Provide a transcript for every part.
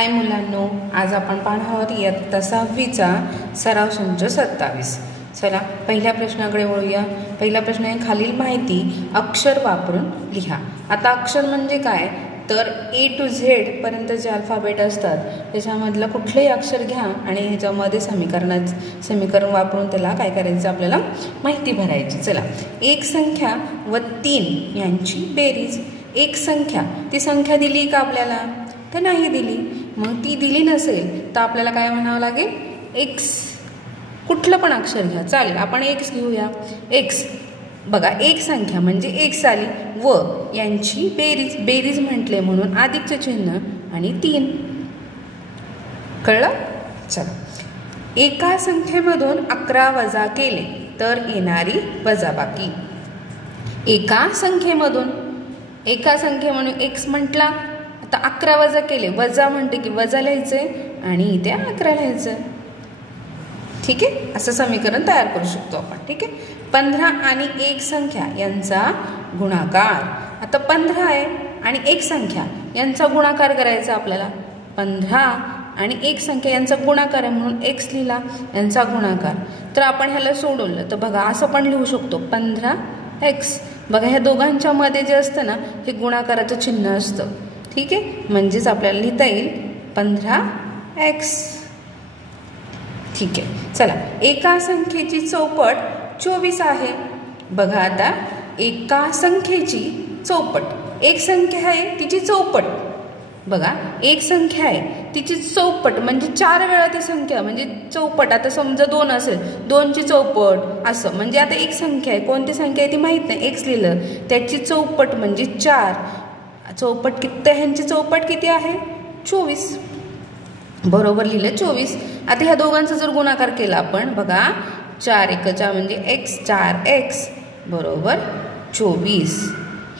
हाय मुलांनो, आज आपण पाहणार आहोत इयत्ता 6वीचा सराव संच 27. चला पहिल्या प्रश्नाकडे वळूया. पहिला प्रश्न आहे, खालील माहिती अक्षर वापरून लिहा. आता अक्षर म्हणजे काय तर A to Z पर्यंत जे अल्फाबेट असतात त्याच्यामधलं कुठलेही अक्षर घ्या आणि ह्याच्यामध्ये समीकरण वापरून त्याला काय करायचं, आपल्याला माहिती भरायची. चला, एक संख्या व 3 यांची बेरीज. एक संख्या, ती संख्या दिली का आपल्याला तर नाही दिली. मग ती दिली नसेल तर आपल्याला काय म्हणावं लागेल, एक्स. कुठलं पण अक्षर घ्या चालेल, आपण एक्स घेऊया. एक्स बघा, एक संख्या म्हणजे एक्स आली व यांची बेरीज. बेरीज म्हटले म्हणून अधिकचे चिन्ह आणि 3. कळलं? चला, एका संख्येमधून 11 वजा केले तर येणारी वजाबाकी. एका संख्येमधून एक्स म्हटला, आता 11 वजा केले, वजा म्हणते की वजा लिहायचे आणि इथे 11 लिहायचं. ठीक आहे, असं समीकरण तयार करू शकतो आपण. ठीक आहे, 15 आणि एक संख्या यांचा गुणाकार. आता 15 आहे आणि एक संख्या यांचा गुणाकार करायचा आपल्याला. 15 आणि एक संख्या यांचा गुणाकार आहे म्हणून एक्स लिहिला, यांचा गुणाकार. तर आपण ह्याला सोडवलं तर बघा असं पण लिहू शकतो, 15x. बघा, ह्या दोघांच्या मध्ये जे असतं ना, हे गुणाकाराचं चिन्ह असतं. ठीक आहे, म्हणजेच आपल्याला लिहिता येईल 15x. ठीक आहे, चला, एका संख्येची चौपट 24 आहे. बघा, आता एका संख्येची चौपट, एक संख्या आहे तिची चौपट. बघा, एक संख्या आहे तिची चौपट म्हणजे 4 वेळा ती संख्या म्हणजे चौपट. आता समजा 2 असेल, 2ची चौपट असं. म्हणजे आता एक संख्या आहे, कोणती संख्या आहे ती माहीत नाही, एक्स लिहिलं, त्याची चौपट म्हणजे 4. चौपट किती, ह्यांची चौपट किती आहे 24. बरोबर लिहिलं 24. आता ह्या दोघांचा जर गुणाकार केला आपण, बघा 4 1 म्हणजे x, 4x बरोबर 24.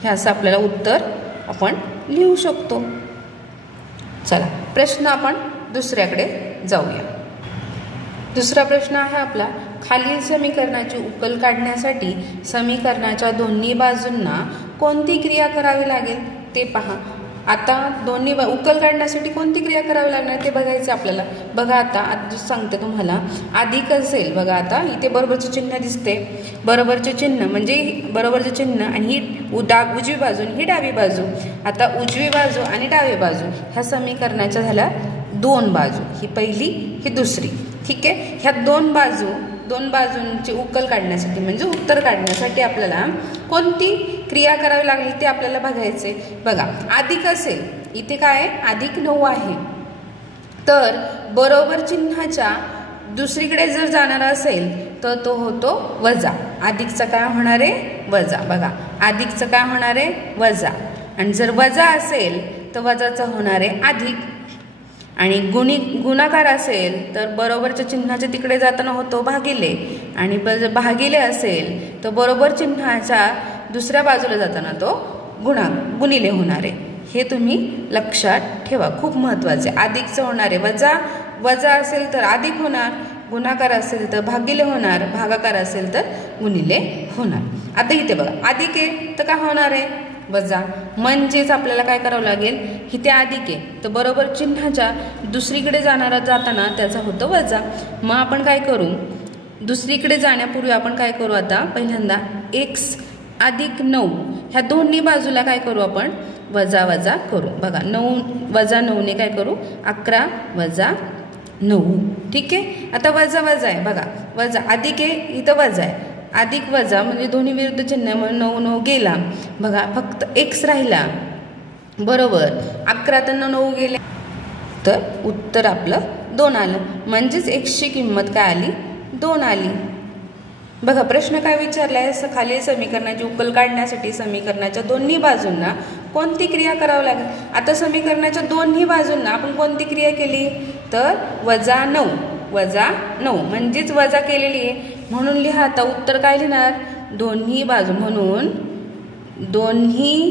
हे असं आपल्याला उत्तर आपण लिहू शकतो. चला, प्रश्न आपण दुसऱ्याकडे जाऊया. दुसरा प्रश्न आहे आपला, खालील समीकरणाची उकल काढण्यासाठी समीकरणाच्या दोन्ही बाजूंना कोणती क्रिया करावी लागेल ते पहा. आता दोन्ही उकल काढण्यासाठी कोणती क्रिया करावी लागणार ते बघायचं आपल्याला. बघा, आता सांगते तुम्हाला, अधिक असेल, बघा आता इथे बरोबरचे चिन्ह दिसते. बरोबरचे चिन्ह म्हणजे बरोबरचे चिन्ह आणि ही उजवी बाजू आणि ही डावी बाजू. आता उजवी बाजू आणि डावी बाजू ह्या समीकरणाच्या झाल्या 2 बाजू, ही पहिली ही दुसरी. ठीक आहे, ह्या दोन बाजूंची उकल काढण्यासाठी म्हणजे उत्तर काढण्यासाठी आपल्याला कोणती क्रिया करावी लागेल ते आपल्याला बघायचे. बघा, अधिक असेल, इथे काय अधिक 9 आहे, तर बरोबर चिन्हाच्या दुसरीकडे जर जाणार असेल तर तो होतो वजा. अधिकचा काय होणार आहे वजा. बघा, अधिकचं काय होणार आहे वजा. आणि जर वजा असेल तर वजाचा होणार आहे अधिक. आणि गुणाकार असेल तर बरोबरच्या चिन्हाच्या तिकडे जाताना होतो भागिले. आणि भागिले असेल तर बरोबर चिन्हाच्या दुसऱ्या बाजूला जाताना तो गुणिले होणार आहे. हे तुम्ही लक्षात ठेवा, खूप महत्त्वाचे. अधिकचं होणार आहे वजा असेल तर अधिक होणार, गुणाकार असेल तर भागिले होणार, भागाकार असेल तर गुणिले होणार. आता इथे बघा, अधिक आहे तर काय होणार आहे वजा. म्हणजेच आपल्याला काय करावं लागेल, इथे अधिक आहे तर बरोबर चिन्हाच्या दुसरीकडे जाताना त्याचा होतो वजा. मग आपण काय करू, दुसरीकडे जाण्यापूर्वी आपण काय करू, आता पहिल्यांदा x अधिक 9 ह्या दोन्ही बाजूला काय करू आपण वजा करू. बघा, 9 वजा 9ने काय करू 11 वजा 9. ठीक आहे, आता वजा आहे. बघा, वजा अधिक आहे इथं वजा आहे, अधिक वजा म्हणजे दोन्ही विरुद्ध चिन्ह म्हणून 9 9 गेला. बघा, फक्त x राहिला. बरोबर, 11 तर 9 गेले तर उत्तर आपलं 2 आलं. म्हणजेच x ची किंमत काय आली 2 आली. बघा, प्रश्न काय विचारलाय, खालील समीकरणाची उकल काढण्यासाठी समीकरणाच्या दोन्ही बाजूंना कोणती क्रिया करावी लागेल. आता समीकरणाच्या दोन्ही बाजूंना आपण कोणती क्रिया केली तर वजा 9 म्हणजेच वजा केलेली आहे म्हणून लिहा. आता उत्तर काय लिहिणार, दोन्ही बाजू म्हणून दोन्ही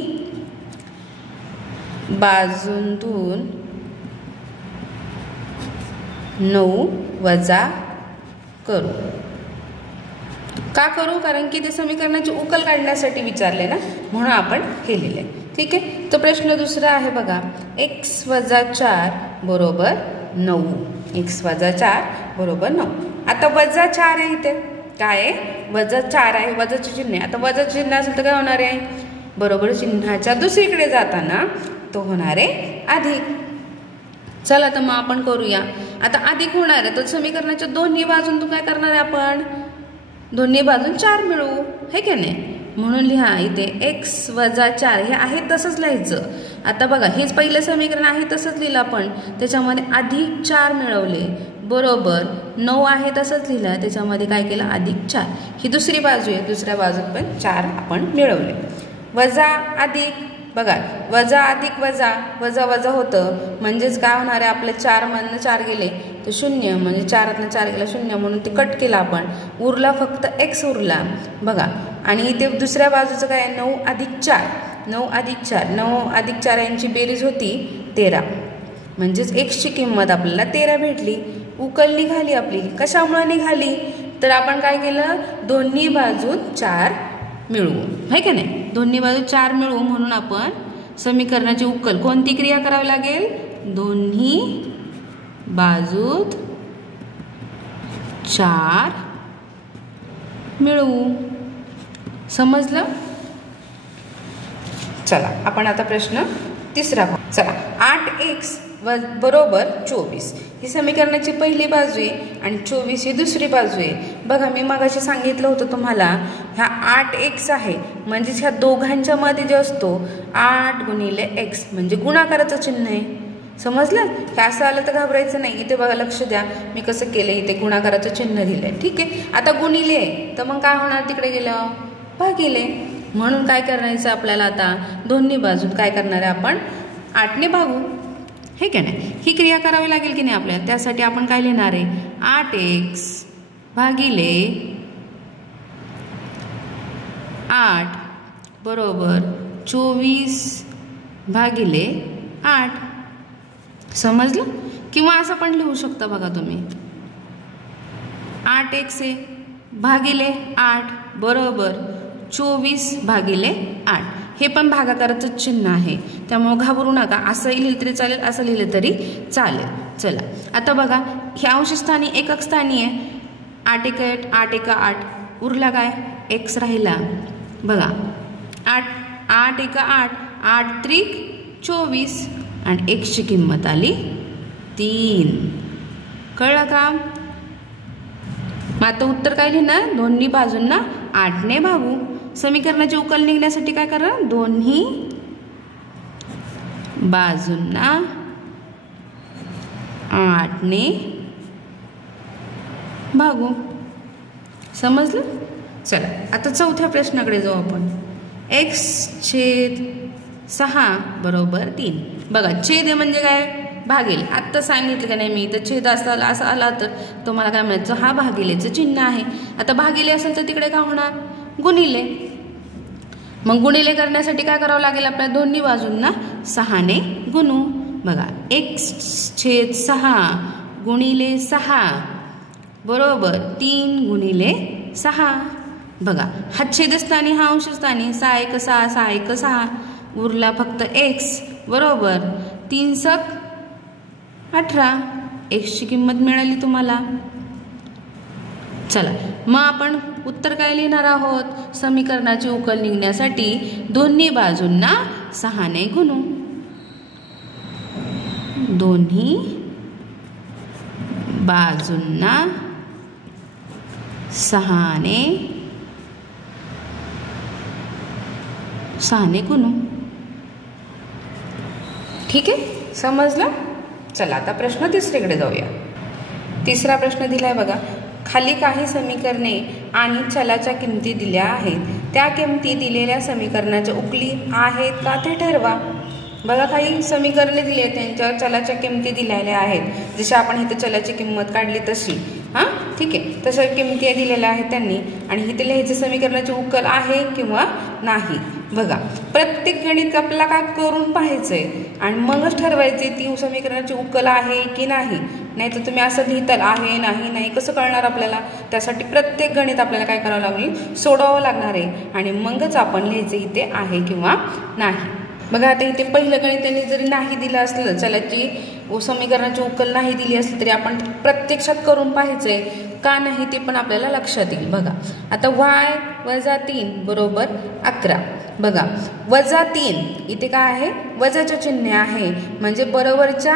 बाजूंतून 9 वजा करू. का करू, कारण की ते समीकरणाची उकल काढण्यासाठी विचारले ना, म्हणून आपण हे लिहिले. ठीक आहे. तर प्रश्न दुसरा आहे बघा, x वजा 4 बरोबर 9. x वजा 4 बरोबर 9. आता वजा 4 आहे, इथे काय आहे, वजा 4 आहे, वजाचे चिन्ह आहे. आता वजा चिन्ह असेल तर काय होणार आहे, बरोबर चिन्हाच्या दुसरीकडे जाताना तो होणार आहे अधिक. चला तर मग आपण करूया. आता अधिक होणार आहे तर समीकरणाच्या दोन्ही बाजून तू काय करणार आहे, आपण दोन्ही बाजून 4 मिळवू, हे की नाही. म्हणून लिहा इथे x वजा 4 हे आहे तसंच लिहायचं. आता बघा हेच पहिलं समीकरण आहे तसंच लिहिलं आपण, त्याच्यामध्ये अधिक 4 मिळवले बरोबर 9 आहे तसंच लिहिलं, त्याच्यामध्ये काय केलं अधिक 4. ही दुसरी बाजू आहे, दुसऱ्या बाजूत पण 4 आपण मिळवले. वजा अधिक बघा, वजा अधिक वजा वजा वजा होतं म्हणजेच काय होणार आहे, आपले 4 मधनं 4 गेले तर 0, म्हणजे 4तनं 4 गेला 0, म्हणून ते कट केला आपण, उरला फक्त x उरला बघा. आणि इथे दुसऱ्या बाजूचं काय आहे, 9 अधिक 4, 9 अधिक 4, 9 अधिक 4 यांची बेरीज होती 13, म्हणजेच x ची किंमत आपल्याला 13 भेटली. उकल निघाली आपली. कशामुळे निघाली, तर आपण काय केलं, दोन्ही बाजूत 4 मिळवू, है की नाही. दोन्ही बाजू 4 मिळवू म्हणून आपण समीकरणाची उकल कोणती क्रिया करावी लागेल, दोन्ही बाजूत 4 मिळवू. समजलं. चला आपण आता प्रश्न तिसरा पाहू. चला 8x बरोबर 24 ही समीकरणाची पहिली बाजू आहे आणि 24 ही दुसरी बाजू आहे. बघा मी मगाशी सांगितलं होतं तुम्हाला, ह्या 8x आहे म्हणजेच ह्या दोघांच्या मध्ये जे असतो 8 गुणिले x म्हणजे गुणाकाराचं चिन्ह आहे. समजलं. हे असं आलं तर घाबरायचं नाही. इथे बघा लक्ष द्या मी कसं केलं, इथे गुणाकाराचं चिन्ह दिलंय. ठीक आहे. आता गुणिले आहे तर मग काय होणार, तिकडे गेलं भागिले. म्हणून काय करायचं आपल्याला, आता दोन्ही बाजूत काय करणार आहे आपण 8ने भागू, हे की नाही. ही क्रिया करावी लागेल की नाही आपल्याला, त्यासाठी आपण काय लिहिणार आहे, 8x भागिले 8 बरोबर 24 भागिले 8. समजलं. किंवा असं पण लिहू शकता बघा तुम्ही, 8x आहे भागिले 8 बरोबर 24 भागिले 8. हे पण भागाकाराचं चिन्ह आहे, त्यामुळे घाबरू नका. असंही लिहिलं तरी चालेल, असं लिहिलं तरी चालेल. चला आता बघा हे अंशस्थानी एकक स्थानी आहे. 8 एक 8, 8 एक 8, उरला काय x राहिला बघा. 8 एक 8, 8 त्रिक 24 आणि x ची किंमत आली 3. कळलं का. मग आता उत्तर काय लिहिणार, दोन्ही बाजूंना 8ने भागू. समीकरणाची उकल निघण्यासाठी काय करा, दोन्ही बाजूंना 8ने भागू. समजलं. चला आता चौथ्या प्रश्नाकडे जाऊ आपण. x छेद 6 बरोबर 3. बघा छेद आहे म्हणजे काय, भागेल. आत्ता सांगितलं का नाही मी, तर छेद असं आला तर तुम्हाला काय म्हणायचं, हा भागिलेचं चिन्ह आहे. आता भागिले असेल तर तिकडे काय होणार, गुणिले. मग गुणिले करण्यासाठी काय करावं लागेल, आपल्या दोन्ही बाजूंना 6ने गुणू. बघा x छेद 6 गुणिले 6 बरोबर 3 गुणिले 6. बघा हा छेदस्थानी हा अंशस्थानी, 6 एक 6, 6 एक 6, उरला फक्त x बरोबर 3 सक 18. x ची किंमत मिळाली तुम्हाला. चला मग आपण उत्तर काय लिहिणार आहोत, समीकरणाची उकल निघण्यासाठी दोन्ही बाजूंना 6ने गुणू. दोन्ही बाजूंना 6ने गुणू. ठीक आहे, समजलं. चला आता प्रश्न तिसरीकडे जाऊया. तिसरा प्रश्न दिलाय बघा. खाली काही समीकरणे आणि चलाच्या किमती दिल्या आहेत, त्या किमती दिलेल्या समीकरणाच्या उकली आहेत का ते ठरवा. बघा काही समीकरणे दिली आहेत, त्यांच्यावर चलाच्या किमती दिलेल्या आहेत. जशी आपण इथे चलाची किंमत काढली तशी, हां ठीक आहे, तशा किमती दिलेल्या आहेत त्यांनी. आणि इथे लिहायचं समीकरणाची उकल आहे किंवा नाही. बघा प्रत्येक गणित आपल्याला काय करून पाहायचंय आणि मगच ठरवायचे ती समीकरणाची उकल आहे की नाही. नाही तर तुम्ही असं लिहिताल आहे नाही नाही, कसं कळणार आपल्याला. त्यासाठी प्रत्येक गणित आपल्याला काय करावं लागेल, सोडवावं लागणार आहे आणि मगच आपण लिहायचं इथे आहे किंवा नाही. बघा आता इथे पहिलं गणित त्यांनी जरी नाही दिलं असलं, चलाची समीकरणाची उकल नाही दिली असली तरी आपण प्रत्यक्षात करून पाहायचंय का नाही ते पण आपल्याला लक्षात येईल. बघा आता y - 3 बरोबर 11. बघा -3 इथे काय आहे, वजाचे चिन्ह आहे, म्हणजे बरोबरच्या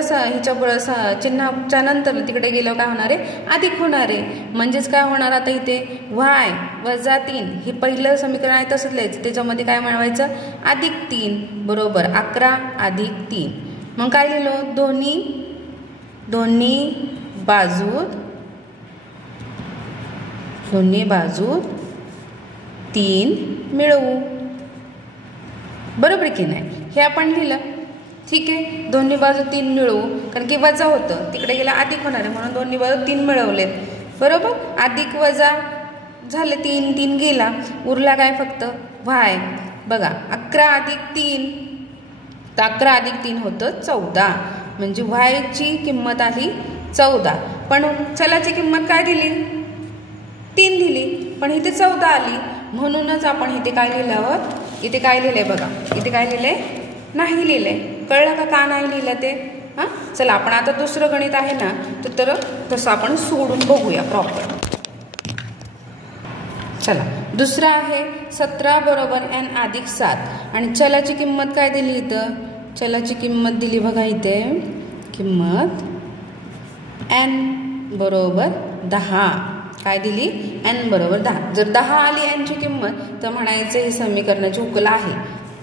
ह्याच्या चिन्हाच्या नंतर तिकडे गेल्यावर काय होणार आहे, अधिक होणार आहे. म्हणजेच काय होणार आता इथे y - 3 हे पहिलं समीकरण आहे तसंच लिहायचं, त्याच्यामध्ये काय मिळवायचं +3 बरोबर 11 + 3. मग काय लिहिलं, दोन्ही बाजूत 3 मिळवू. बरोबर की नाही, हे आपण लिहिलं. ठीक आहे, दोन्ही बाजू 3 मिळवू, कारण की वजा होतं तिकडे गेला अधिक होणार आहे, म्हणून दोन्ही बाजू 3 मिळवलेत. बरोबर, अधिक वजा झाले 3 गेला, उरला काय फक्त y. बघा 11 + 3 तर 11 + 3 होतं 14, म्हणजे y ची किंमत आली 14. पण चलाची किंमत काय दिली, 3 दिली, पण इथे 14 आली. म्हणूनच आपण इथे काय लिहिल्यावर इथे काय लिहिलंय, बघा इथे काय लिहिलंय, नाही लिहिलंय. कळलं का नाही लिहिलं ते? हां, चला आपण आता दुसरं गणित आहे ना, तर तसं आपण सोडून बघूया प्रॉपर. चला दुसरं आहे 17 बरोबर n + 7 आणि चलाची किंमत काय दिली इथं, चलाची किंमत दिली बघा इथे, किंमत n बरोबर 10. काय दिली, n बरोबर 10. जर 10 आली n ची किंमत तर म्हणायचं हे समीकरणाची उकल आहे.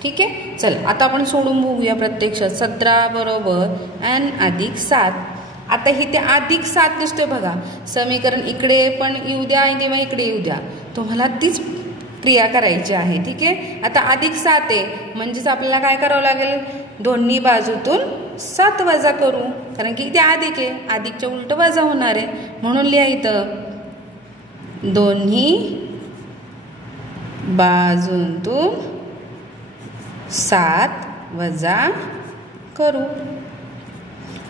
ठीक आहे, चल आता आपण सोडून बघूया प्रत्यक्षात. 17 बरोबर n + 7. आता इथे +7 दिसतोय बघा, समीकरण इकडे पण येऊ द्या आणि तेव्हा इकडे येऊ द्या, तुम्हाला तीच क्रिया करायची आहे. ठीक आहे, आता +7 आहे, म्हणजेच आपल्याला काय करावं लागेल, दोन्ही बाजूतून 7 वजा करू, कारण की इथे अधिक आहे, अधिकच्या उलट वजा होणार आहे. म्हणून लिहा इथं दोन्ही बाजूतून 7 वजा करू.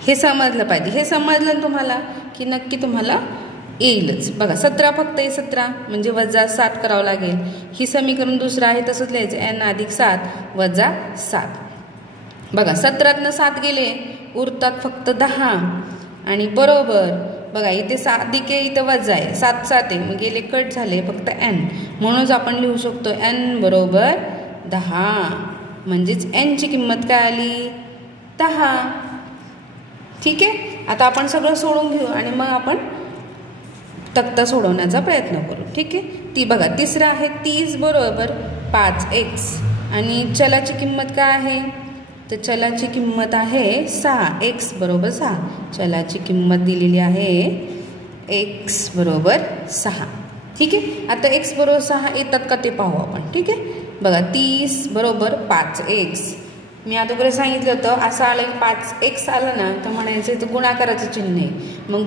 हे समजलं पाहिजे, हे समजलं तुम्हाला की नक्की तुम्हाला येईलच. बघा 17 फक्त आहे, 17 म्हणजे -7 करावं लागेल. ही समीकरण दुसरं आहे तसंच लिहायचं, n + 7 - 7. बघा 17तनं 7 गेले, उरतात फक्त 10 आणि बरोबर बघा इथे अधिक आहे, इथं वजा आहे, 7 आहे, मग गेले कट झाले फक्त n. म्हणूनच आपण लिहू शकतो n बरोबर 10, म्हणजेच n ची किंमत काय आली 10. ठीक आहे, आता आपण सगळं सोडून घेऊ आणि मग आपण तक्ता सोडवण्याचा प्रयत्न करू. ठीक आहे, ती बघा तिसरं आहे 30 बरोबर 5x आणि चलाची किंमत काय आहे, तर चलाची किंमत आहे 6, x बरोबर 6. चलाची किंमत दिलेली आहे x बरोबर 6. ठीक आहे, आता x बरोबर 6 येतात का ते पाहू आपण. ठीक आहे, बघा 30 बरोबर 5x. मी अगोदर सांगितलं होतं असं आलं की 5x आलं ना तर म्हणायचं इथं गुणाकाराचं चिन्ह आहे. मग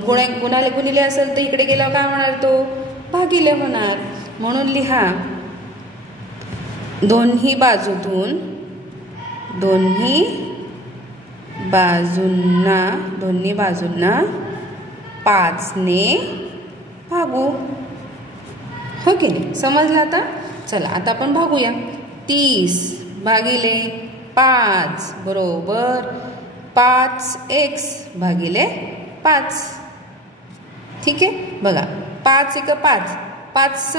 गुणिले असेल तर इकडे गेल्यावर काय होणार, तो भागिले होणार. म्हणून लिहा दोन्ही बाजूंना 5 ने भागू. हो की नाही, समजलं आता. चला आता आपण भागूया. 30 भागिले 5 बरोबर 5x भागिले 5. ठीक आहे, बघा 5 × 5 5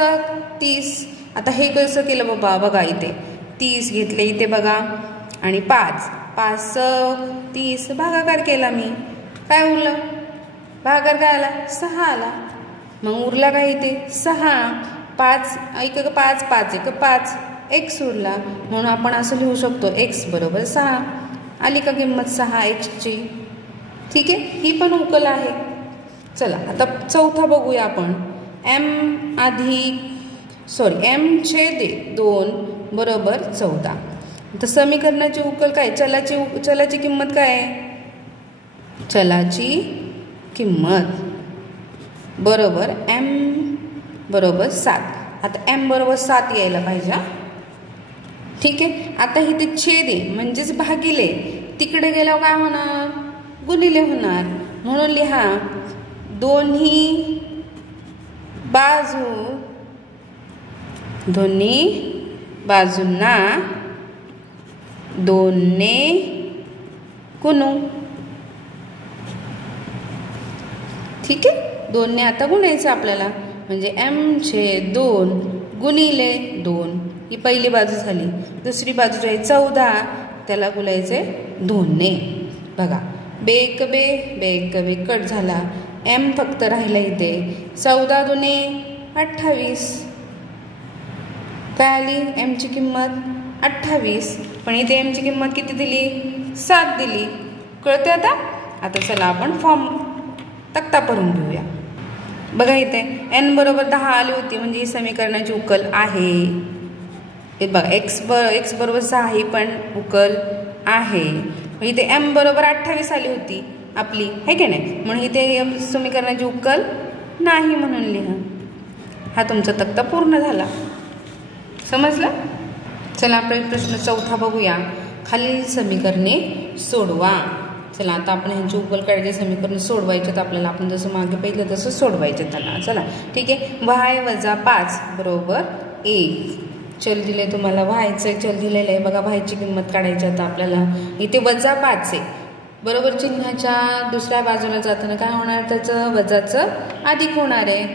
30. आता हे कसं केलं बाबा, बघा इथे 30 घेतले इथे बघा आणि 5 30 भागाकार केला मी, काय उरलं, भागाकार काय आला 6 आला. मग उरला काय इथे 6, 5 × 5 5 × 5 x उरला. म्हणून आपण असं लिहू शकतो x बरोबर 6. आली का किंमत 6x ची. ठीक आहे, ही पण उकल आहे. चला आता चौथा बघूया आपण. m/2 बरोबर 14. तर समीकरणाची उकल काय, चलाची किंमत काय आहे, चलाची किंमत बरोबर m बरोबर 7. आता m बरोबर 7 यायला पाहिजे. ठीक आहे, आता इथे छेद आहे म्हणजेच भागिले, तिकडे गेल्यावर काय होणार, गुणिले होणार. म्हणून लिहा दोन्ही बाजूंना 2ने गुणू. ठीक आहे, 2ने आता गुणायचं आपल्याला, म्हणजे m/2 गुणिले 2 ही पहिली बाजू झाली. दुसरी बाजू जी आहे 14 त्याला गुणायचे 2ने. बघा बेक बे कट झाला, m फक्त राहिला इथे. 14 दुने 28. काय आली m ची किंमत 28. पण इथे m ची किंमत किती दिली 7 दिली. कळते आता. आता चला आपण फॉर्म तक्ता भरून घेऊया. बघा इथे n बरोबर 10 आली होती, म्हणजे ही समीकरणाची उकल आहे. हे बघा x बरोबर 6 ही पण उकल आहे. इथे m बरोबर 28 आली होती आपली, है की नाही, म्हणून इथे समीकरणाची उकल नाही म्हणून लिहा. हा तुमचा तक्ता पूर्ण झाला. समजलं. चला आपण प्रश्न 4 बघूया. खालील समीकरणे सोडवा. चला आता आपण ह्यांची उकल काढायची समीकरण सोडवायचे. तर आपल्याला आपण जसं मागे पाहिलं तसं सोडवायचे त्यांना. चला ठीक आहे. y - 5 बरोबर 1. चल दिले तुम्हाला, व्हायचं चल दिलेलं आहे. बघा व्हायची किंमत काढायची आता आपल्याला. इथे -5 आहे बरोबर. चिन्हाच्या दुसऱ्या बाजूला जाताना काय होणार, त्याचं वजाचं अधिक होणार आहे.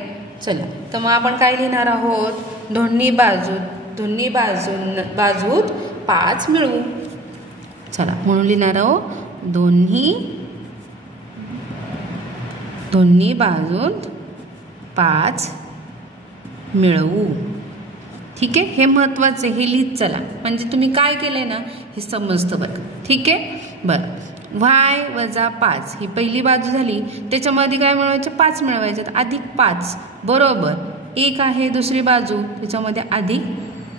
चला तर मग आपण काय लिहिणार आहोत, दोन्ही बाजूत 5 मिळवू. चला म्हणून लिहिणार आहोत दोन्ही बाजूत 5 मिळवू. ठीक आहे, हे महत्त्वाचं आहे, हे लिहित चला. म्हणजे तुम्ही काय केलंय ना हे समजतं बघा. ठीक आहे. बरं, y - 5 ही पहिली बाजू झाली. त्याच्यामध्ये काय मिळवायचे 5 मिळवायचे. अधिक 5 बरोबर 1 आहे दुसरी बाजू, त्याच्यामध्ये अधिक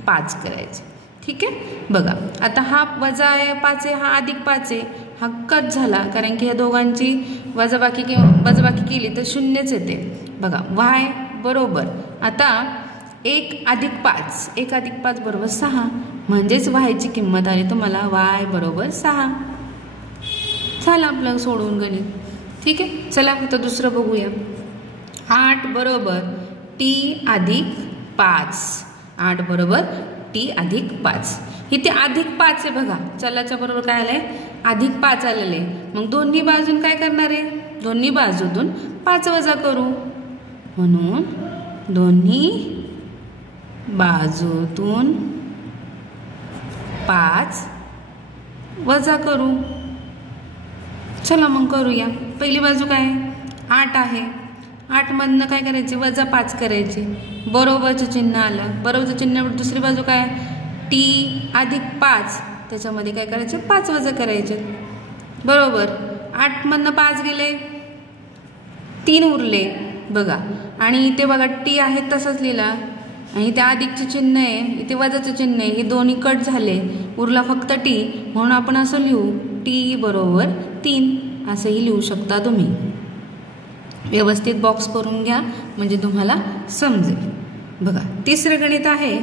5 करायचं. ठीक आहे. बघा आता हा वजा आहे 5 आहे, हा अधिक 5 आहे, हा कट झाला कारण की या दोघांची वजाबाकी केली तर 0च येते. बघा y बरोबर आता 1 अधिक 5 बरोबर 6, म्हणजेच y ची किंमत आली तुम्हाला y बरोबर 6. झालं आपलं सोडवून गणित. ठीक आहे. चला आता दुसरं बघूया. 8 बरोबर t अधिक 5. 8 बरोबर t अधिक 5. इथे अधिक 5 आहे बघा. चलाच्या बरोबर काय आलंय अधिक 5 आलेले. मग दोन्ही बाजून काय करणार आहे, दोन्ही बाजूतून 5 वजा करू. म्हणून दोन्ही बाजूतून 5 वजा करू. चला मग करूया. पहिली बाजू काय 8 आहे. 8 मधनं काय करायचे वजा 5 करायचे. बरोबरचं चिन्ह आलं. बरोबरचं चिन्ह दुसरी बाजू काय t अधिक 5, त्याच्यामध्ये काय करायचे 5 वजा करायचे. बरोबर 8 मधनं 5 गेले, 3 उरले बघा. आणि इथे बघा t आहे तसंच लिहिला, आणि इथे अधिकचं चिन्ह आहे, इथे वजाचं चिन्ह आहे, हे दोन्ही कट झाले, उरला फक्त t. म्हणून आपण असं लिहू t बरोबर 3 असंही लिहू शकता तुम्ही. व्यवस्थित बॉक्स करून घ्या म्हणजे तुम्हाला समजेल. बघा तिसरं गणित आहे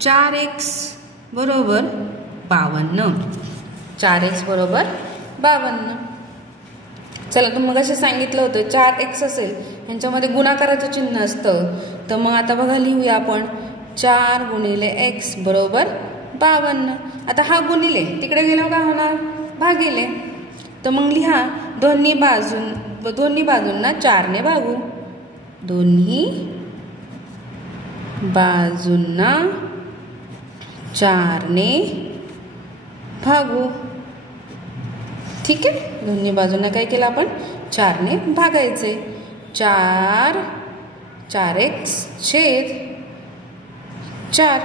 4x बरोबर 52. 4x बरोबर 52. चला तुम्ही मग असं सांगितलं होतं 4x असेल ह्यांच्यामध्ये गुणाकाराचं चिन्ह असतं. तर मग आता बघा लिहूया आपण 4 गुणिले x बरोबर 52. आता हा गुणिले तिकडे गेल्यावर काय होणार भागिले. तर मग लिहा दोन्ही बाजूंना 4 ने भागू. दोन्ही बाजूंना 4 ने भागू. ठीक आहे. दोन्ही बाजूंना काय केलं आपण 4 ने भागायचे. 4x छेद 4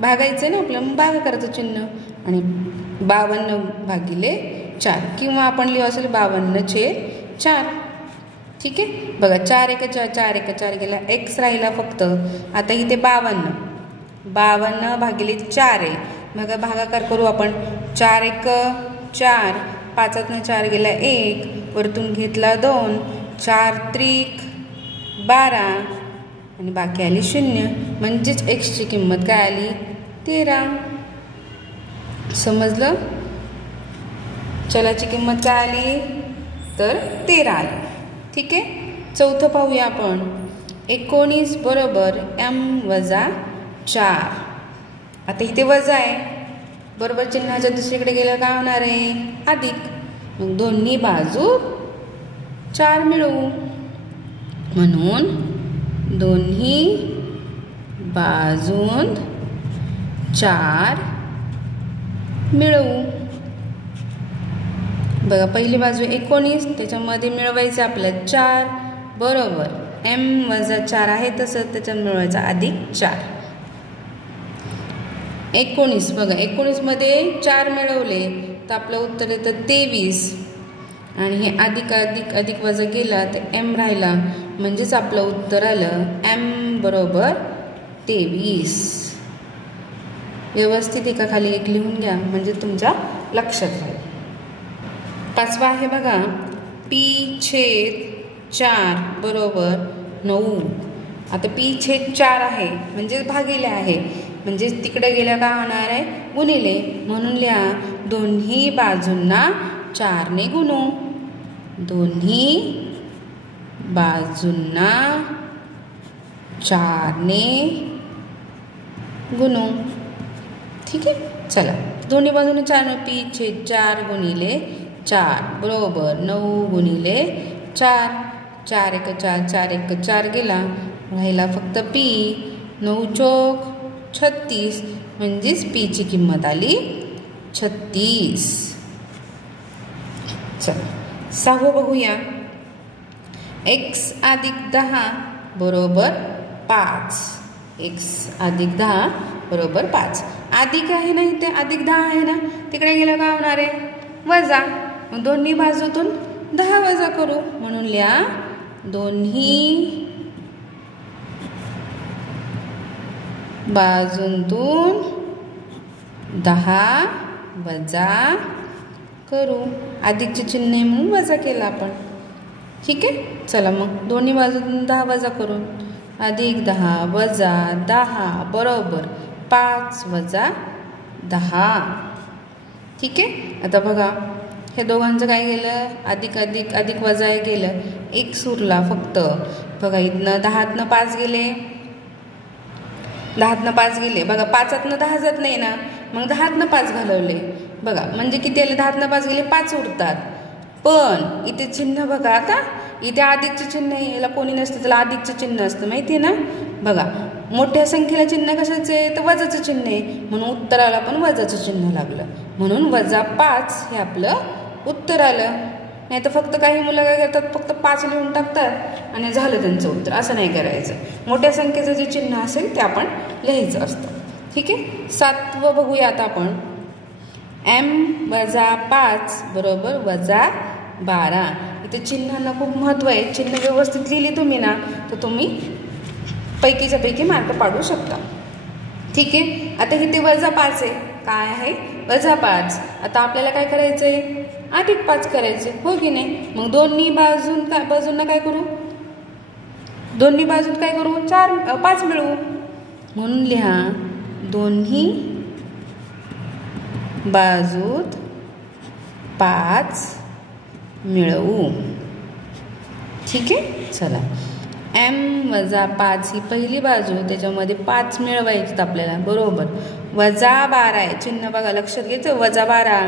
भागायचे ना आपलं, भागाकाराचं चिन्ह. आणि 52 भागिले 4 किंवा आपण लिहू असेल 52/4. ठीक आहे. बघा 4 1 4 गेला, x राहिला फक्त. आता इथे 52 भागिले 4 आहे. मग भागाकार करू आपण. 4 1 4, 5तनं 4 गेला 1, वरतून घेतला 2, 4 त्रिक 12 आणि बाकी आली 0. म्हणजेच x ची किंमत काय आली 13. समजलं. चलाची किंमत काय आली तर 13 आली. ठीक आहे. चौथं पाहूया आपण. 19 बरोबर m - 4. आता इथे वजा आहे बरोबर चिन्हाच्या दुसरीकडे गेलं काय होणार आहे अधिक. मग दोन्ही बाजू 4 मिळवू म्हणून दोन्ही बाजून 4 मिळवू. बघा पहिली बाजू 19 त्याच्यामध्ये मिळवायचं आपलं 4 बरोबर m-4 आहे तसं त्याच्यात मिळवायचं अधिक 4. 19 बघा 19 मध्ये 4 मिळवले तर आपलं उत्तर येतं 23 आणि हे अधिक अधिक अधिक वजा गेला तर m राहिला म्हणजेच आपलं उत्तर आलं m बरोबर 23. व्यवस्थित एका खाली एक लिहून घ्या म्हणजे तुमच्या लक्षात राहील. 5वा आहे बघा p/4 बरोबर 9. आता p/4 आहे म्हणजे भागिले आहे म्हणजे तिकडे गेल्या काय होणार आहे गुणिले म्हणून लिहा दोन्ही बाजूंना 4 ने गुणू. दोन्ही बाजूंना 4 ने गुणू. ठीक आहे चला दोन्ही बाजूने 4 p/4 गुणिले 4 बरोबर 9 गुणिले 4. 4 × 4 4 × 4 गेला राहिला फक्त p. 9 चौक 36 म्हणजेच p ची किंमत आली 36. चला 6वं बघूया x + 10 बरोबर 5. x + 10 बरोबर 5. अधिक आहे ना इथे अधिक 10 आहे ना तिकडे गेलं काय होणार आहे वजा. मग दोन्ही बाजूतून 10 वजा करू म्हणून लिहा दोन्ही बाजूंतून 10 वजा करू. अधिकचे चिन्ह म्हणून वजा केला आपण. ठीक आहे चला मग दोन्ही बाजूतून 10 वजा करू. अधिक 10 वजा 10 बरोबर 5 वजा 10. ठीक आहे आता बघा हे दोघांचं काय गेलं अधिक अधिक अधिक वजा गेलं एक उरला फक्त. बघा इथनं 10तनं 5 गेले 10तनं 5 गेले बघा 5तनं 10 जात नाही ना मग 10तनं 5 घालवले बघा म्हणजे किती आले 10तनं 5 गेले 5 उरतात. पण इथे चिन्ह बघा आता इथे अधिकचे चिन्ह याला कोणी नसतं त्याला अधिकचं चिन्ह असतं माहिती आहे ना. बघा मोठ्या संख्येला चिन्ह कशाचं आहे तर वजाचं चिन्ह आहे म्हणून उत्तराला पण वजाचं चिन्ह लागलं म्हणून -5 हे आपलं उत्तर आलं. नाही तर फक्त काही मुलं काय करतात फक्त 5 लिहून टाकतात आणि झालं त्यांचं उत्तर. असं नाही करायचं. मोठ्या संख्येचं जे चिन्ह असेल ते आपण लिहायचं असतं. ठीक आहे 7वं बघूया आता आपण m-5 बरोबर -12. इथे चिन्हांना खूप महत्त्व आहे. चिन्ह व्यवस्थित लिहिली तुम्ही ना तर तुम्ही पैकीच्या पैकी मार्क पाडू शकता. ठीक आहे आता इथे -5 आहे काय आहे -5. आता आपल्याला काय करायचं आहे +5 करायचे हो की नाही. मग दोन्ही बाजूंना काय करू दोन्ही बाजूत काय करू 5 मिळवू म्हणून लिहा दोन्ही बाजूत 5 मिळवू. ठीक आहे चला m-5 ही पहिली बाजू त्याच्यामध्ये 5 मिळवायची आपल्याला बरोबर. -12 आहे चिन्ह बघा लक्षात घ्यायचं -12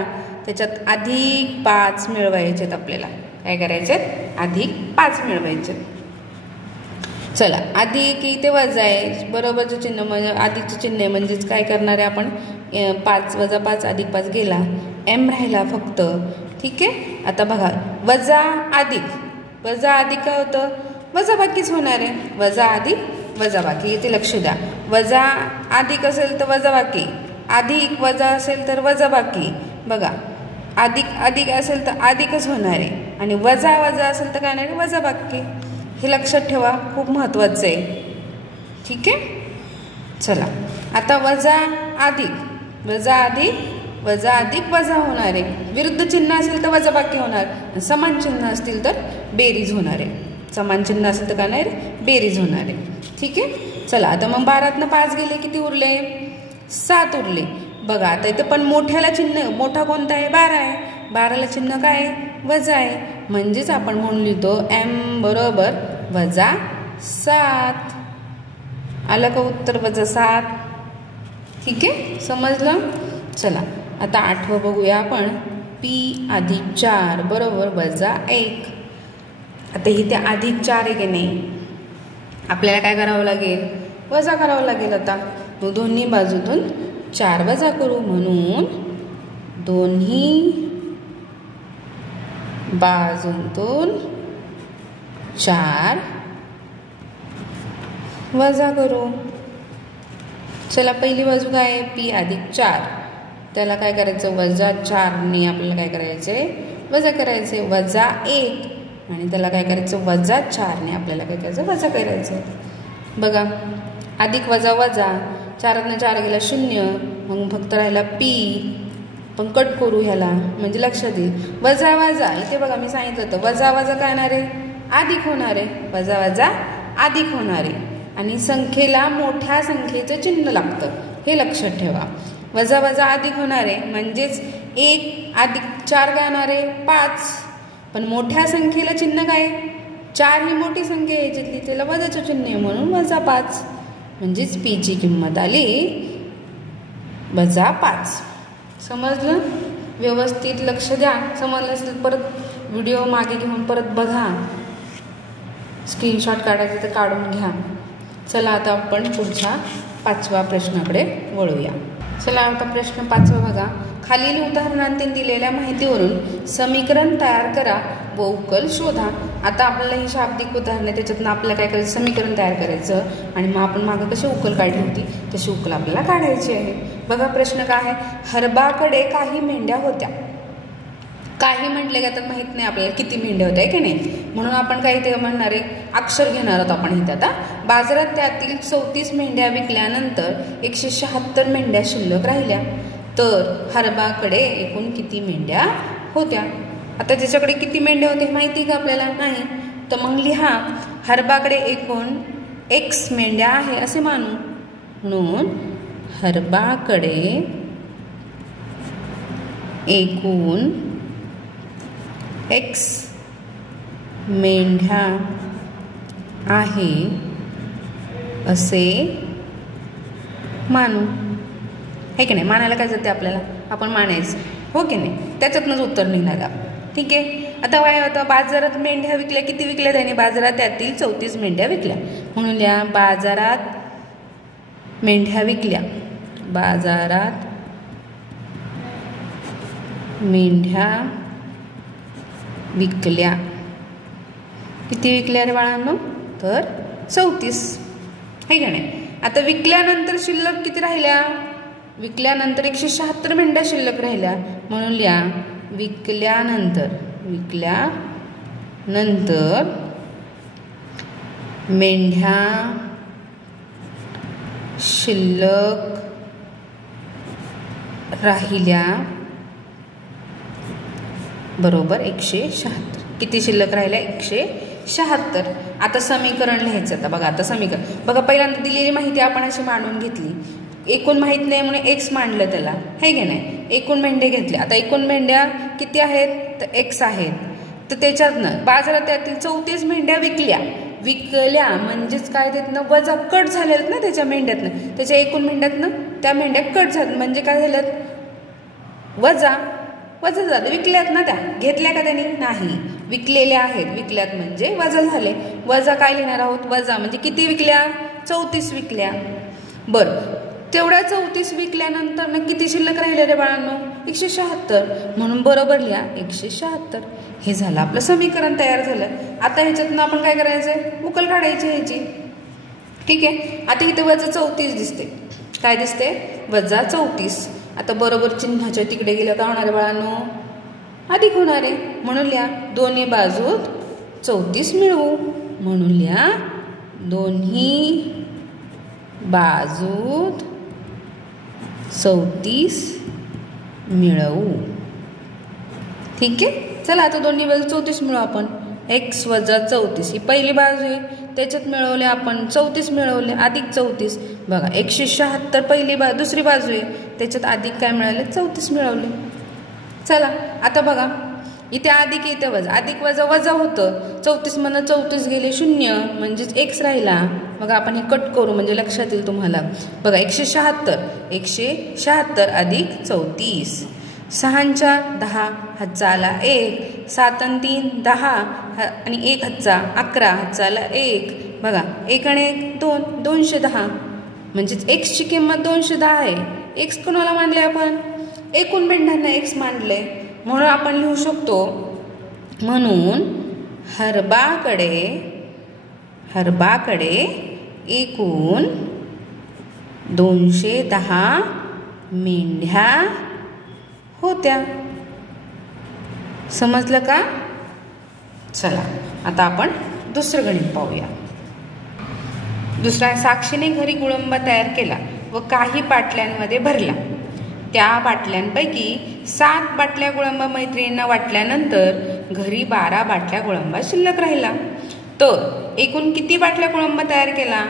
त्याच्यात अधिक 5 मिळवायचेत आपल्याला. काय करायचे +5 मिळवायचे. चला अधिक इथे वजा आहे बरोबरचं चिन्ह म्हणजे अधिकचं चिन्ह आहे म्हणजेच काय करणार आहे आपण 5 - 5 अधिक 5 गेला m राहिला फक्त. ठीक आहे आता बघा वजा अधिक काय होतं वजाबाकीच होणार आहे. वजा अधिक वजाबाकी इथे लक्ष द्या. वजा अधिक असेल तर वजाबाकी अधिक वजा असेल तर वजाबाकी. बघा अधिक असेल तर अधिकच होणार आहे आणि वजा असेल तर काय होणार आहे वजाबाकी. हे लक्षात ठेवा खूप महत्त्वाचं आहे. ठीक आहे चला आता वजा अधिक वजा होणार आहे. विरुद्ध चिन्ह असेल तर वजाबाकी होणार. समान चिन्ह असतील तर बेरीज होणार आहे. समान चिन्ह असेल तर काय नाही बेरीज होणार आहे. ठीक आहे चला आता मग 12तनं 5 गेले किती उरले 7 उरले. बघा आता इथं पण मोठ्याला चिन्ह मोठा कोणता आहे 12 आहे. 12ला चिन्ह काय आहे वजा आहे म्हणजेच आपण म्हणून लिहितो m बरोबर -7. आलं का उत्तर -7. ठीक आहे समजलं. चला आता 8वं बघूया आपण. p अधिक 4 बरोबर वजा 1. आता इथे अधिक 4 आहे की नाही, आपल्याला काय करावं लागेल, वजा करावं लागेल. आता दोन्ही बाजूतून 4 वजा करू, म्हणून दोन्ही बाजूतून 4 वजा करू. चला पहिली बाजू काय आहे, p अधिक 4, त्याला काय करायचं, वजा 4ने आपल्याला काय करायचं आहे, वजा करायचे, वजा 1, आणि त्याला काय करायचं, वजा 4ने आपल्याला काय करायचं, वजा करायचं. बघा अधिक वजा वजा, 4तनं 4 गेला 0, मग फक्त राहिला p. पण कट करू ह्याला म्हणजे लक्षात येईल. वजा वजा, इथे बघा मी सांगितलं होतं वजा वजा काय होणार आहे, अधिक होणार आहे. वजा वजा अधिक होणार आहे. आणि संख्येला मोठ्या संख्येचं चिन्ह लागतं, हे लक्षात ठेवा. वजा वजा अधिक होणार आहे म्हणजेच 1 अधिक 4 काय होणार आहे, 5. पण मोठ्या संख्येला चिन्ह काय, 4 ही मोठी संख्या आहे जिथली, त्याला वजाचं चिन्ह आहे म्हणून वजा 5. म्हणजेच p ची किंमत आली वजा 5. समजलं? व्यवस्थित लक्ष द्या. समजलं असेल परत व्हिडिओ मागे घेऊन परत बघा. स्क्रीनशॉट काढायचं तर काढून घ्या. चला आता आपण पुढच्या 5व्या प्रश्नाकडे वळूया. चला आता प्रश्न 5वा बघा. खालील उदाहरणांतील दिलेल्या माहितीवरून समीकरण तयार करा व उकल शोधा. आता आपल्याला ही शाब्दिक उदाहरण आहे, त्याच्यातून आपल्याला काय करायचं, समीकरण तयार करायचं. आणि मग आपण मागं कशी उकल काढली होती तशी उकल आपल्याला काढायची आहे. बघा प्रश्न काय आहे, हरबाकडे काही मेंढ्या होत्या. काही म्हटले का तर माहीत नाही आपल्याला किती मेंढ्या होत्या की नाही, म्हणून आपण काही ते म्हणणार आहे, अक्षर घेणार आहोत आपण इथे. आता बाजारात त्यातील 34 मेंढ्या विकल्यानंतर 176 मेंढ्या शिल्लक राहिल्या, तर हरबाकडे एकूण किती मेंढ्या होत्या. आता त्याच्याकडे किती मेंढ्या होते माहिती का आपल्याला, नाही. तर मग लिहा, हरबाकडे एकूण x मेंढ्या आहे असे मानू. म्हणून हरबाकडे एकूण x मेंढ्या आहे असे मानू. हे की नाही, मानायला काय जाते आपल्याला, आपण मानायचं, हो की नाही, त्याच्यातनंच उत्तर निघाला. ठीक आहे. आता काय होतं, बाजारात मेंढ्या विकल्या, किती विकल्या त्याने, बाजारात त्यातील 34 मेंढ्या विकल्या. म्हणून लिहा, बाजारात मेंढ्या विकल्या, बाजारात मेंढ्या विकल्या. किती विकल्या रे बाळांनो, तर 34, आहे का नाही. आता विकल्यानंतर शिल्लक किती राहिल्या, विकल्यानंतर 176 मेंढ्या शिल्लक राहिल्या. म्हणून लिहा, विकल्यानंतर मेंढ्या शिल्लक राहिल्या बरोबर 176. किती शिल्लक राहिल्या, 176. आता समीकरण लिहायचं. आता बघा, आता समीकरण बघा, पहिल्यांदा दिलेली माहिती आपण अशी मांडून घेतली. एकूण माहीत नाही म्हणून x मांडलं त्याला, हे की नाही. एकूण मेंढ्या घेतल्या. आता एकूण मेंढ्या किती आहेत, तर x आहेत. तर त्याच्यातनं बाजारात त्यातील 34 मेंढ्या विकल्या म्हणजेच काय, त्यातनं वजा कट झालेत ना त्याच्या मेंढ्यातनं, त्याच्या एकूण मेंढ्यातनं त्या मेंढ्या कट झाल्या म्हणजे काय झाल्यात, वजा झालं. विकल्यात ना, त्या घेतल्या का त्यांनी, नाही, विकलेल्या आहेत. विकल्यात म्हणजे वजा झाले. वजा काय लिहिणार आहोत, वजा म्हणजे किती विकल्या, 34 विकल्या. बरं, तेवढ्या 34 विकल्यानंतर ना किती शिल्लक राहिले रे बाळांनो, 176. म्हणून बरोबर लिहा 176. हे झालं आपलं समीकरण तयार झालं. आता ह्याच्यातून आपण काय करायचंय, उकल काढायची ह्याची. ठीक आहे. आता इथे वजा 34 दिसते, काय दिसते, वजा 34. आता बरोबर चिन्हाच्या तिकडे गेलं काय होणार आहे बाळांनो, अधिक होणार आहे. म्हणून लिहा, दोन्ही बाजूत 34 मिळवू. म्हणून लिहा, दोन्ही बाजूत 34 मिळवू. ठीक आहे. चला आता दोन्ही बाजू 34 मिळवू आपण. x वजा 34 ही पहिली बाजू आहे, त्याच्यात मिळवले आपण 34 मिळवले, अधिक 34. बघा 176 पहिली दुसरी बाजू आहे, त्याच्यात अधिक काय मिळाले, 34 मिळवले. चला आता बघा, इथे अधिक इथे वजा, अधिक वजा वजा होतं. 34 मधनं 34 गेले 0 म्हणजेच x राहिला. बघा आपण हे कट करू म्हणजे लक्षात येईल तुम्हाला. बघा 176 अधिक 34, 6 4 10, हातचा 1, 7 3 10 आणि 1 हातचा 11, हातचा 1. बघा 1 आणि 1 2, 210 म्हणजेच एक्सची किंमत 210 आहे. एक्स कोणाला मांडले आपण? एकूण मेंढ्यांना एक्स मांडले, म्हणून आपण लिहू शकतो. म्हणून हरबाकडे एकूण 210 मेंढ्या होत्या. समजलं का? चला आता आपण दुसरं गणित पाहूया. दुसरा, साक्षीने घरी गुळंबा तयार केला व काही बाटल्यांमध्ये भरला. त्या बाटल्यांपैकी 7 बाटल्या गुळंबा मैत्रिणींना वाटल्यानंतर घरी 12 बाटल्या गुळंबा शिल्लक राहिला. तर एकूण किती बाटल्या गुळंबा तयार केला?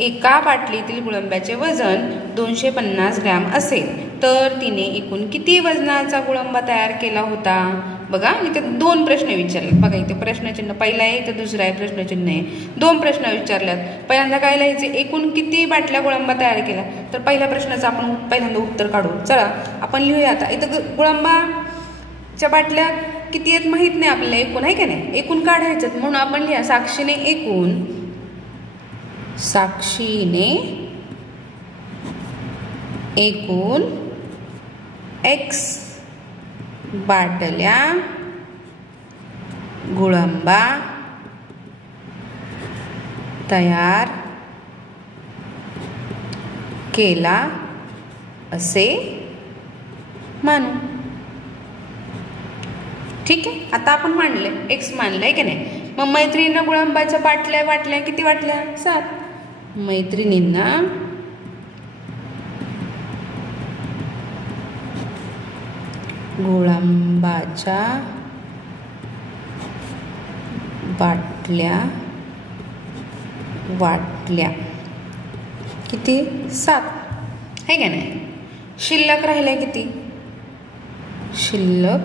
एका बाटलीतील गुळंब्याचे वजन 250 ग्रॅम असेल तर तिने एकूण किती वजनाचा गुळंबा तयार केला होता? बघा इथे 2 प्रश्न विचारले. बघा इथे प्रश्नचिन्ह पहिला आहे, इथे दुसरा आहे प्रश्नचिन्ह आहे. 2 प्रश्न विचारल्यात. पहिल्यांदा काय लिहायचे? एकूण किती बाटल्या गुळंबा तयार केला. तर पहिल्या प्रश्नाचं आपण पहिल्यांदा उत्तर काढू. चला आपण लिहूया. आता इथं गुळंबाच्या बाटल्या किती आहेत माहीत नाही आपल्याला, एकूण आहे का नाही, एकूण काढायचं. म्हणून आपण लिहा साक्षीने एकूण एक्स बाटल्या गुळंबा तयार केला असे मानू. ठीक आहे, आता आपण मांडले, एक्स मानलंय की नाही. मग मैत्रिणींना गुळंबाच्या बाटल्या किती वाटल्या? 7. मैत्रिणींना गुळंबाच्या बाटल्या वाटल्या किती? 7 आहे का नाही. शिल्लक राहिल्या किती? शिल्लक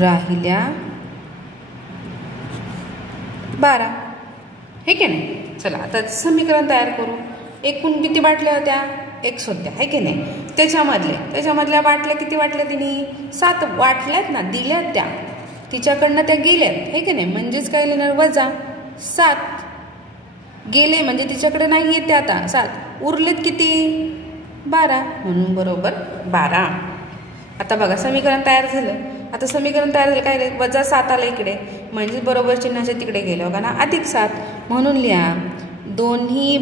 राहिल्या 12 हे की नाही. चला आता समीकरण तयार करू. एकूण किती बाटल्या होत्या? एक्स होत्या आहे की नाही. त्याच्यामधल्या बाटल्या किती वाटल्या तिने? 7 वाटल्यात ना, दिल्यात त्या, तिच्याकडनं त्या गेल्यात आहे की नाही. म्हणजेच काय लिहिणार? वजा 7 गेले म्हणजे तिच्याकडे नाही येते आता 7, उरलेत किती? 12, म्हणून बरोबर 12. आता बघा समीकरण तयार झालं. आता समीकरण तयार झालं काय? वजा 7 आलं इकडे, म्हणजे बरोबर चिन्हाच्या तिकडे गेलं बघा ना, अधिक 7. म्हणून लिहा दोन्ही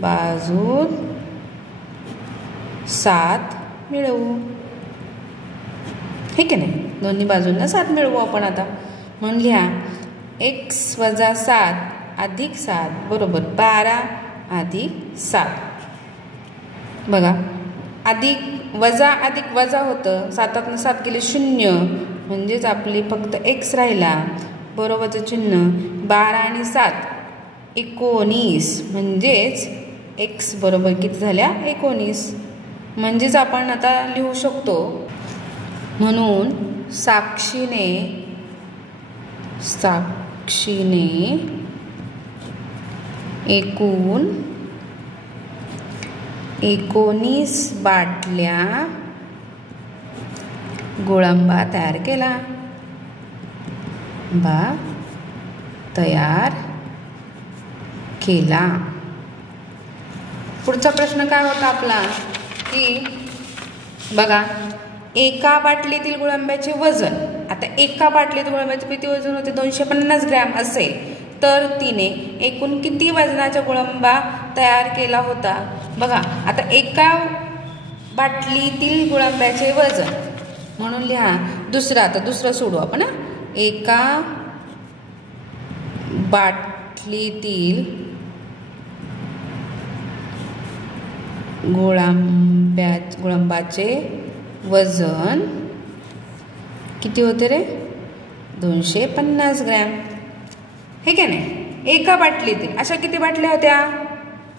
बाजूत 7 मिळवू हे की नाही. दोन्ही बाजूंना 7 मिळवू आपण आता. म्हणून लिहा एक्स वजा 7 अधिक 7 बरोबर 12 अधिक 7. बघा अधिक वजा होतं, 7 7 गेले 0, म्हणजेच आपली फक्त एक्स राहिला. बरोबरचं चिन्ह 12 आणि 7 19, म्हणजेच एक्स बरोबर किती झाल्या? 19. म्हणजेच आपण आता लिहू शकतो. म्हणून साक्षीने एकूण 19 बाटल्या गुळंबा तयार केला. पुढचा प्रश्न काय होता आपला की बघा एका बाटलीतील गुळंब्याचे वजन. आता एका बाटलीतील गुळंब्याचे किती वजन होते? 250 ग्रॅम असेल तर तिने एकूण किती वजनाचा गुळंबा तयार केला होता? बघा आता एका बाटलीतील गुळंब्याचे वजन म्हणून लिहा दुसरा सोडू आपण. एका बाटलीतील गुळंबाचे वजन किती होते रे? 250 ग्रॅम हे का नाही. एका बाटलीतील अशा किती बाटल्या होत्या?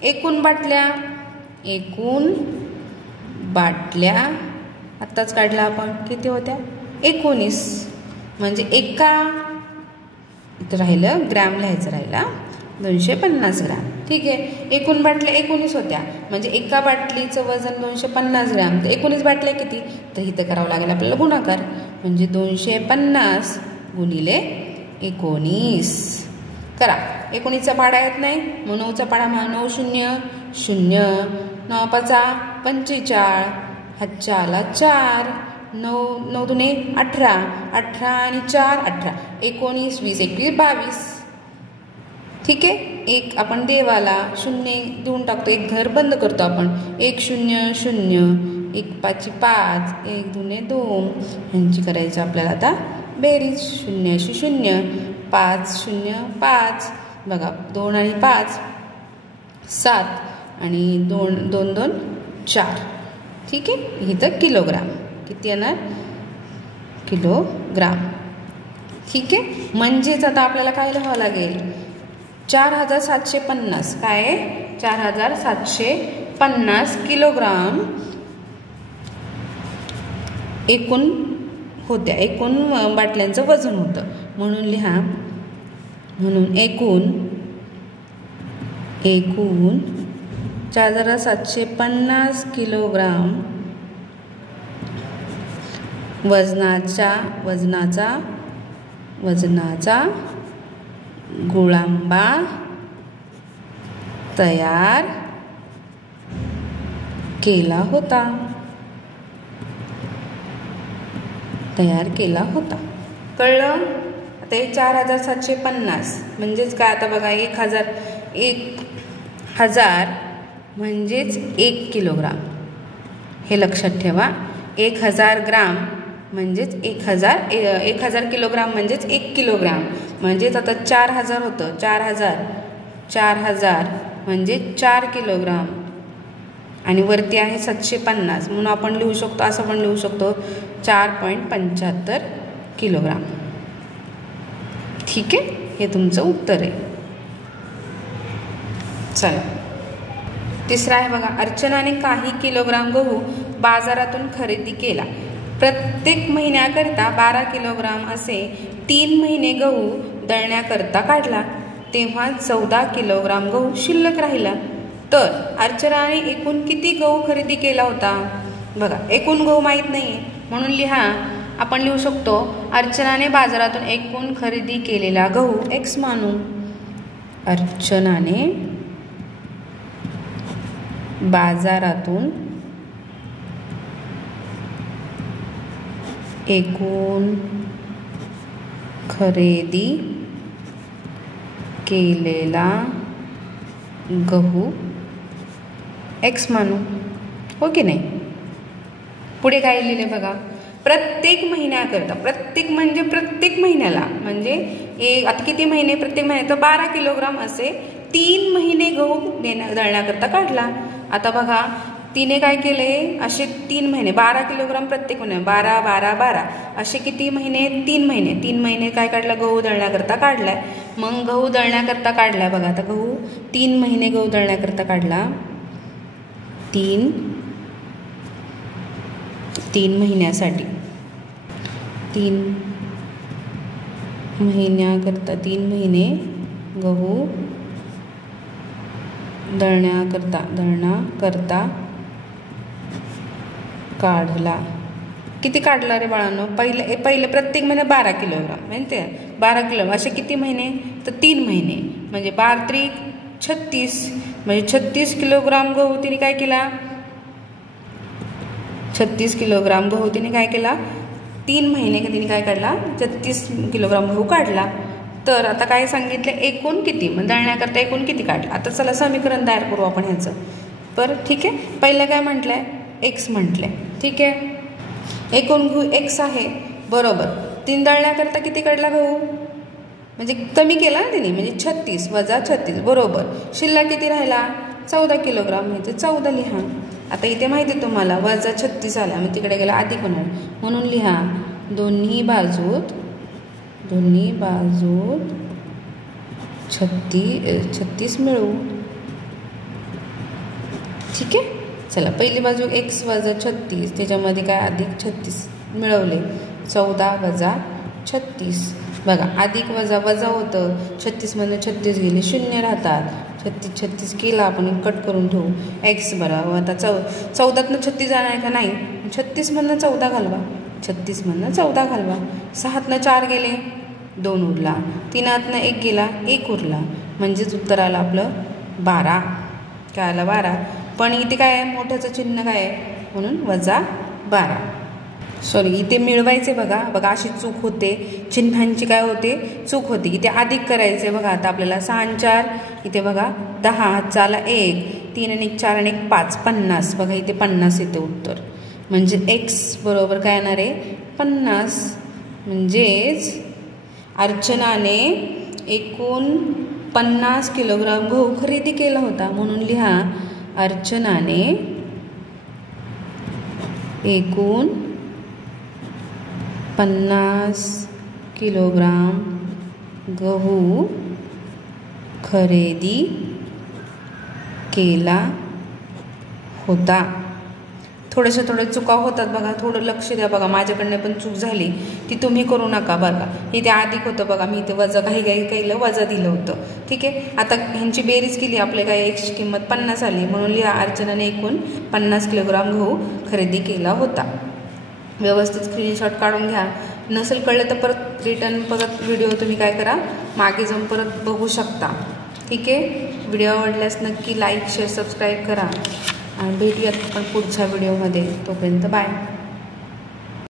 एकूण बाटल्या आत्ताच काढला आपण, किती होत्या? 19. म्हणजे एका राहिलं ग्रॅम लिहायचं राहिला 250 ग्रॅम. ठीक आहे. एकूण बाटल्या 19 होत्या म्हणजे एका बाटलीचं वजन 250 ग्रॅम. तर 19 बाटल्या किती? तर इथं करावं लागेल आपल्याला गुणाकार. म्हणजे 250 गुणिले 19 करा. 19चा पाडा येत नाही मग 9चा पाडा 9 0 0 9 5 45 हातच्या आला 4 9 9 दुने 18 18 आणि 4 18 19 20 21 22. ठीक आहे. एक आपण देवाला शून्य देऊन टाकतो. एक घर बंद करतो आपण. 1 0 0 1 5 5 1 दुने 2 ह्यांची करायचं आपल्याला आता बेरीज. 0 0 5 0 5 बघा 2 आणि 5 7 आणि 2 2 2 4. ठीक आहे. इथं किलोग्राम किती येणार? किलोग्राम. ठीक आहे. म्हणजेच आता आपल्याला काय लिहावं लागेल? 4750 काय आहे? 4750 किलोग्राम एकूण होत्या. एकूण बाटल्यांचं वजन होतं. म्हणून लिहा. म्हणून एकूण 4750 किलोग्राम वजनाचा गुळांबा तयार केला होता. कळलं? आता हे 4750 म्हणजेच काय? आता बघा 1000 म्हणजेच 1 किलोग्राम. हे लक्षात ठेवा. 1000 ग्राम म्हणजेच 1000 किलोग्राम म्हणजेच 1 किलोग्राम. म्हणजेच आता 4000 होतं. 4000 म्हणजे 4 किलोग्राम आणि वरती आहे 750 म्हणून आपण लिहू शकतो. असं पण लिहू शकतो 4.75 किलोग्राम. ठीक आहे. हे तुमचं उत्तर आहे. चला तिसरा आहे बघा. अर्चनाने काही किलोग्राम गहू बाजारातून खरेदी केला. प्रत्येक महिन्याकरता 12 किलोग्राम असे 3 महिने गहू दळण्याकरता काढला. तेव्हा 14 किलोग्राम गहू शिल्लक राहिला. तर अर्चनाने एकूण किती गहू खरेदी केला होता? बघा एकूण गहू माहीत नाही म्हणून लिहा. आपण लिहू शकतो अर्चनाने बाजारातून एकूण खरेदी केलेला गहू x मानू. अर्चनाने बाजारातून एकूण खरेदी केलेला गहू x मानू. हो की नाही? पुढे काय लिहिले बघा. प्रत्येक महिन्याकरता. प्रत्येक म्हणजे प्रत्येक महिन्याला म्हणजे आता किती महिने? प्रत्येक महिन्यात तर 12 किलोग्राम असे 3 महिने गहू दळण्याकरता काढला. आता बघा तिने काय केले? असे 3 महिने 12 किलोग्राम प्रत्येक महिने 12 12 12 असे किती महिने? 3 महिने. 3 महिने काय काढला? गहू दळण्याकरता काढलाय. मग गहू दळण्याकरता काढलाय बघा. आता गहू 3 महिने गहू दळण्याकरता काढला. 3 महिन्यासाठी 3 महिन्याकरता 3 महिने गहू दळण्याकरता काढला. किती काढला रे बाळांनो? पहिले प्रत्येक महिने 12 किलोग्राम माहिती आहे. 12 किलोग्राम असे किती महिने? तर 3 महिने म्हणजे 12 त्रिक 36 म्हणजे 36 किलोग्राम गहू तिने काय केला? 36 किलोग्राम गहू तिने काय केला? 3 महिने तिने काय काढला? 36 किलोग्राम गहू काढला. तर आता काय सांगितलं? एकूण किती? मग दळण्याकरता एकूण किती काढला? आता चला समीकरण तयार करू आपण ह्याचं. बरं ठीक आहे. पहिलं काय म्हटलंय? x म्हटलंय. ठीक आहे. एकूण गहू x आहे बरोबर. 3 दळण्याकरता किती काढला गहू? म्हणजे कमी केला ना तिने म्हणजे 36 वजा 36 बरोबर. शिल्लक किती राहिला? 14 किलोग्राम म्हणजे 14 लिहा. आता इथे माहिती आहे तुम्हाला वजा 36 आला मग तिकडे गेला अधिक होणार म्हणून लिहा. दोन्ही बाजूत 36 मिळवू. ठीक आहे. चला पहिली बाजू x वजा 36 त्याच्यामध्ये काय अधिक 36 मिळवले. 14 वजा 36 बघा अधिक वजा वजा होतं, 36मधनं 36 गेले, 0 राहतात. 36 केला आपण कट करून ठेवू. एक्स बरोबर आता 14तनं 36 जाणार का नाही, 36मधनं 14 घालवा, 36मधनं 14 घालवा. 6तनं 4 गेले, 2 उरला. 3तनं 1 गेला, 1 उरला. म्हणजेच उत्तर आलं आपलं 12. काय आलं 12. पण इथे काय आहे, मोठ्याचं चिन्ह काय आहे म्हणून -12. सॉरी इथे मिळवायचे बघा अशी चूक होते, चिन्हांची काय होते चूक होते. इथे अधिक करायचे बघा. आता आपल्याला 6 आणि 4 इथे बघा 10 हातचा आला 1, 3 आणि 1 4 आणि 1 5 50. बघा इथे 50 येते उत्तर. म्हणजे एक्स बरोबर काय येणार आहे 50. म्हणजेच अर्चनाने एकूण 50 किलोग्राम गहू खरेदी केला होता. म्हणून लिहा अर्चनाने एकूण 50 किलोग्राम गहू खरेदी केला होता. थोडे चुका होतात बघा, थोडं लक्ष द्या बघा. माझ्याकडनं पण चूक झाली ती तुम्ही करू नका बरं का. इथे अधिक होतं बघा, मी इथे वजा काही वजा दिलं होतं. ठीक आहे. आता ह्यांची बेरीज केली, आपले काय एक्सची किंमत 50 आली. म्हणून लिहा अर्चनाने एकूण 50 किलोग्राम गहू खरेदी केला होता. व्यवस्थित स्क्रीनशॉट काढून घ्या. नसेल कळलं तर परत व्हिडिओ तुम्ही काय करा, मागे जाऊन परत बघू शकता. ठीक आहे. व्हिडिओ आवडल्यास नक्की लाईक शेअर सबस्क्राईब करा आणि भेटूयात पण पुढच्या व्हिडिओमध्ये. तोपर्यंत बाय.